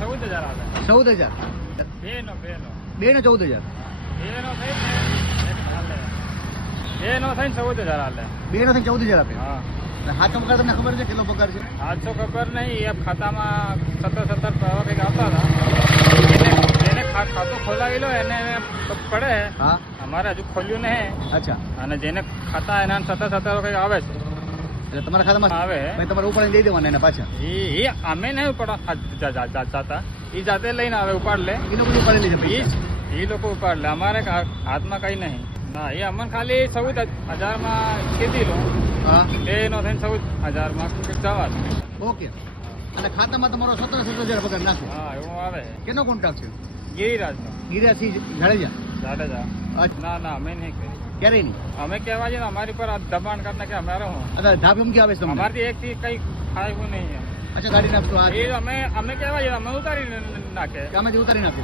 14,000 આવે. 14,000. બે નો 14,000. બે નો થઈને 14,000 હાલે. 2 નો થઈને 14,000 આપે. હા. હાથો પગાર તમને ખબર છે કેટલો પગાર છે? 800 ખબર નહીં, એ ખાતામાં 17 કંઈક આવતા હતા. એને ખાતું ખોલાવેલો એને પડે. હા, અમારે હજુ ખોલ્યું નહીં. અચ્છા. અને જેને ખાતા એના 17 કંઈક આવે છે. એટલે તમારા ખાતામાં આવે. ભાઈ તમારે ઉપાડીને દઈ દેવાના એના પાછા. એ અમે નહીં ઉપાડવા જાતા, એ જાતે લઈને આવે, ઉપાડ લે. એ લોકો ઉપાડેલી છે પૈસા. એ લોકો ઉપાડ લે, અમારે હાથમાં કઈ નહીં. ના, એ અમને ખાલી 14,000 કીધી લો. હા, 2 નો થઈને 14,000 જવા દે. ઓકે. અને ખાતામાં તમારો 17,000 પગાર નાખે. હા, એવું આવે. કેનો કોન્ટ્રાક્ટ છે? ગિરિરાજનો. ગિરિરાજસિંહ જાડેજા. જાડેજા. અચ્છા. ના અમે નહીં કરી. ક્યારે નહીં? અમે કહેવા છે ને અમારી પર દબાણ કરીને કે અમારે હું અચ્છા, ધાપ એમ કે આવે છે તમને? અમારથી એક થી કઈ ખાય એવું નહીં. અચ્છા, ગાડી નાખતો આ એ અમે કહેવા છે અમે ઉતારી નાખે. કામેથી ઉતારી નાખે.